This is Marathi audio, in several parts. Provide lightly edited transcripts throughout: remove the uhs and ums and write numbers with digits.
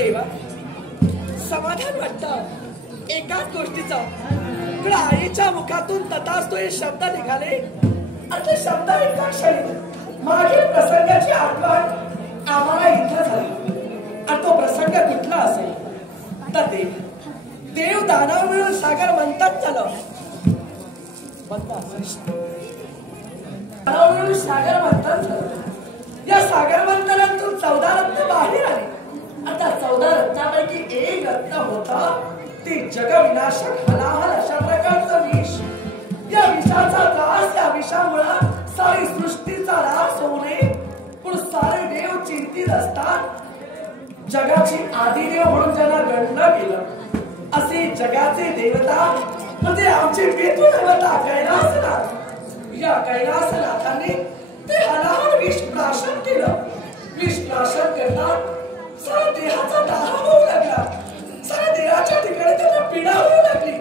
देवा समाधान वाटतं एकाच गोष्टीचं, पण आईच्या मुखातून तथास्तु हे शब्द निघाले आणि ते शब्द एका क्षणी मागील प्रसंगाची आठवण आम्हाला इथं झाली. आणि तो प्रसंग कुठला असेल तर देव दानव मिळून सागर मंथन झालं. दानव मिळून सागर मंथन झालं. या सागर मंथनातून 14 रत्न बाहेर आली. आता 14 रत्नापैकी एक रत्न होता ते जगविनाशक हलाहल अशा प्रकारचं विष. या विषाचा त्रास, या विषामुळे सारी सृष्टीचा नाश होऊ नये पण सारे देव चिंतित असतात. जगाची आदिदेव म्हणून ज्यांना गणलं गेलं असे जगाचे देवता म्हणजे आमचे पितृ देवता कैलासनाथ. या कैलासनाथांनी ते हलाहल विष प्राशन केलं. विष प्राशन करतात सारा देहाचा दाह होऊ लागला. सारा देहाच्या ठिकाणी त्यांना पीडा होऊ लागली.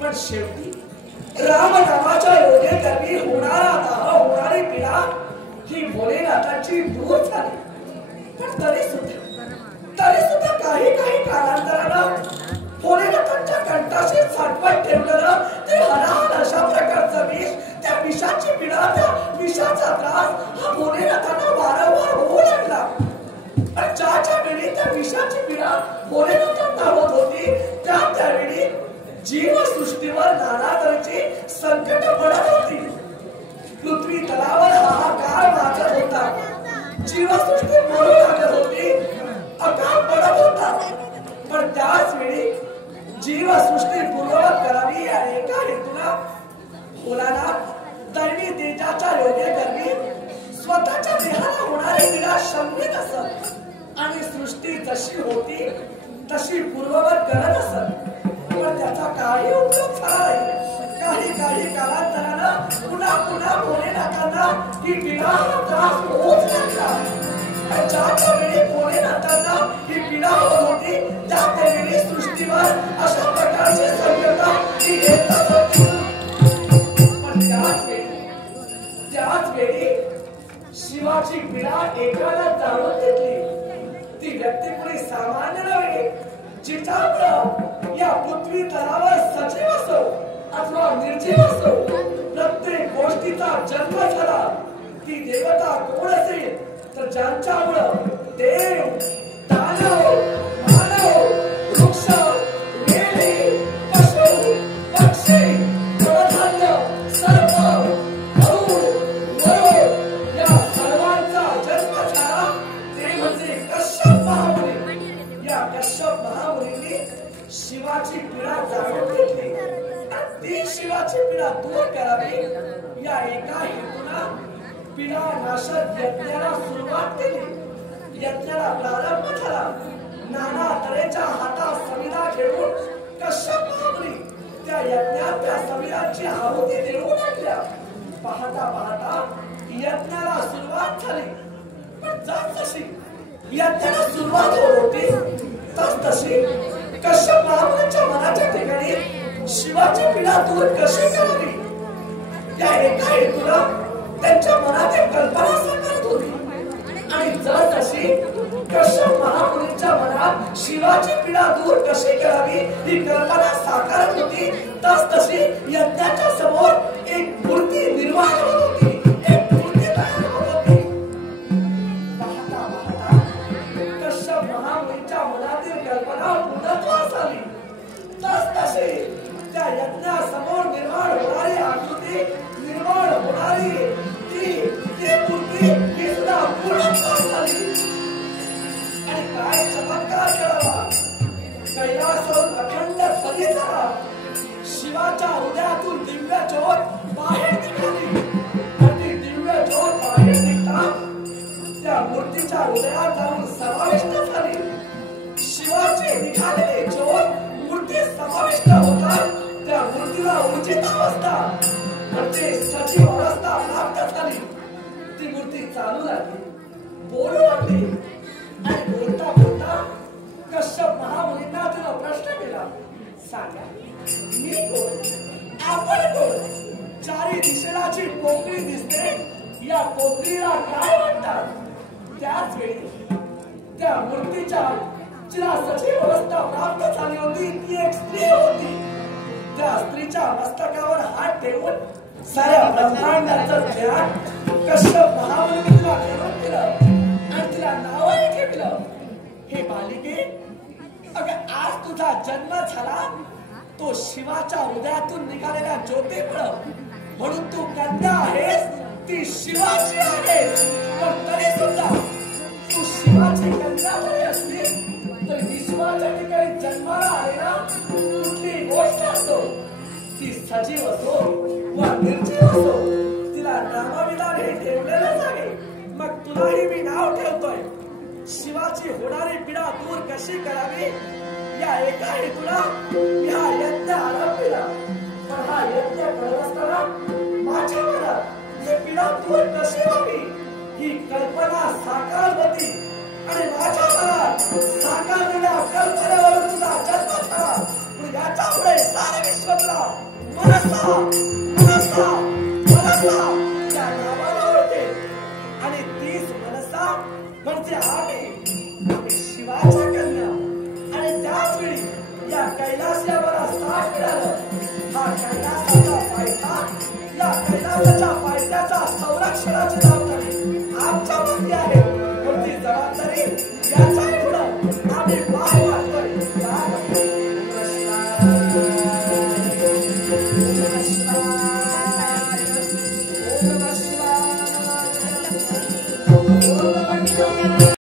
पण शेवटी राम नामाच्या योगेकरवी होणारा दाह, होणारी पीडा ही भोलेनाथाची दूर झाली. पण तरी सुद्धा काही कालांतरानं भोलेनाथांच्या कंठाशी साठवत ठेवलेलं ते हलाहल अशा प्रकारचं विष, त्या विषाची पीडा, त्या विषाचा त्रास हा भोलेनाथांना वारंवार होऊ लागला. आणि ज्या वेळी त्या विषाची पीडा भोलेनाथांना होत होती त्यावेळी जीवसृष्टीवर नाना तऱ्हेची संकट पडत होती. पृथ्वी तलावर हाहाकार माजत होता. जीवसृष्टी मरू लागत होती. अकाल पडत होता. पण त्याच वेळी जीवसृष्टी पूर्ववत करावी या एका हेतूला भोलानाथ दैवी तेजाच्या योगेकरवी स्वतःच्या देहाला होणारी पीडा शमवीत असत आणि सृष्टी जशी होती तशी पूर्ववत करत असत. पण त्याचा काही उपयोग झाला नाही. काही कालांतरानं पुन्हा भोलेनाथांना ही पीडा, हा त्रास होत लागला. ज्या वेळी भोलेनाथांना ही पीडा होत होती त्यावेळी सृष्टीवर अशा प्रकारची संकट ही येतच होती. पण त्याच वेळी शिवाची पीडा एकाला जाणून घेतली. ती व्यक्ती कोणी सामान्य नव्हे. जिच्यामुळं या पृथ्वी तलावर सजीव असो अथवा निर्जीव असो प्रत्येक गोष्टीचा जन्म झाला. ती देवता कोण असेल तर ज्यांच्यामुळं देव, दानव, मानव, वृक्ष, वेली, पशु, पक्षी, कडधान्य, सर्प, गरुड, गरुड या सर्वांचा जन्म झाला ते म्हणजे कश्यप महामुनी. या कश्यप महामुनींनी शिवाची पीडा जाणून घेतली. ती शिवाची पीडा दूर करावी या एका हेतूला पीडा नाशक यज्ञाला सुरुवात केली. यज्ञाला प्रारंभ झाला. नाना तऱ्हेच्या हातात समिधा घेऊन कश्यप महामुनी त्या यज्ञात त्या समिधांची आहुती देऊ लागल्या. पाहता यज्ञाला सुरुवात झाली. पण जशी यज्ञाला सुरुवात होत होती तशी कश्यप महामुनीच्या मनाच्या ठिकाणी शिवाची पीडा दूर कशी करावी या एका हेतूला त्यांच्या मनात एक कल्पना साकारत होती. आणि जशी कश्यप महामुनीच्या मनात शिवाची पीडा दूर कशी करावी ही कल्पना साकारत होती तशी यज्ञाच्या समोर एक मूर्ती निर्माण होत होती. एक मूर्ती तयार होत होती. पाहता कश्यप महामुनीच्या मनातील कल्पना पूर्णत्वास आली. तशी त्या यज्ञासमोर निर्माण होणारी आकृती, निर्माण होणारी ती मूर्ती ही सुद्धा पूर्णत्वास झाली. आणि काय चमत्कार करावा. कैलासावरून अखंड फली झाला. शिवाच्या हृदयातून दिव्य ज्योत बाहेर निघाली. आणि दिव्य ज्योत बाहेर निघता त्या मूर्तीच्या हृदयात जाऊन समाविष्ट झाली. शिवाची निघालेली ज्योत मूर्ती समाविष्ट होतात. त्या मूर्तीला उचित अवस्था म्हणजे सजीव अवस्था प्राप्त झाली. ती मूर्ती चालू लागली, बोलू लागली. आणि बोलता कश्यप महामुनींना तिला प्रश्न केला. सांगा मी कोण, आपण कोण? चारी दिशेला जी पोकळी दिसते या पोकळीला काय म्हणतात? त्याच वेळी त्या मूर्तीच्या जिला सजीव अवस्था प्राप्त झाली होती ती एक स्त्री होती. त्या स्त्रीच्या मस्तकावर हात ठेवून साऱ्या ब्रह्मांडाचं ज्ञान कश्यप महामुनीने तिला करून दिलं आणि तिला नावही ठेवलं. हे बालिके, अगं आज तुझा जन्म झाला तो शिवाच्या हृदयातून निघालेल्या ज्योतिमुळे, म्हणून तू कन्या आहेस, ती शिवाची आहेस. पण तरी सुद्धा तू शिवाची कन्या जरी असली तरी विश्वाच्या ठिकाणी जन्माला आले ना, कुठली गोष्ट असो, ती सजीव असो वा निर्जीव असो, तिला नामाविधाने ठेवलेलंच आहे. मग तुलाही मी नाव ठेवतोय. शिवाची होणारी पीडा दूर कशी करावी या एका हेतूला मी हा यज्ञ आरंभिला. पण हा यज्ञ करत असताना माझ्या मनात ही पीडा दूर कशी व्हावी ही कल्पना साकार होती आणि माझ्या मनात साकारलेल्या कल्पनेवरून तुझा जन्म झाला. याच्यामुळे सारे विश्व तुला मनसा मनसा मनसा या नावाला ओळखे आणि तीच मनसा म्हणजे आम्ही शिवाच्या कन्या. आणि त्याच वेळी या कैलासाला साथ मिळालं. हा कैलासाचा पायथा, या कैलासाच्या पायथ्याचा संरक्षणाची जबाबदारी आमच्या वरती आहे. पण ती जबाबदारी याच्या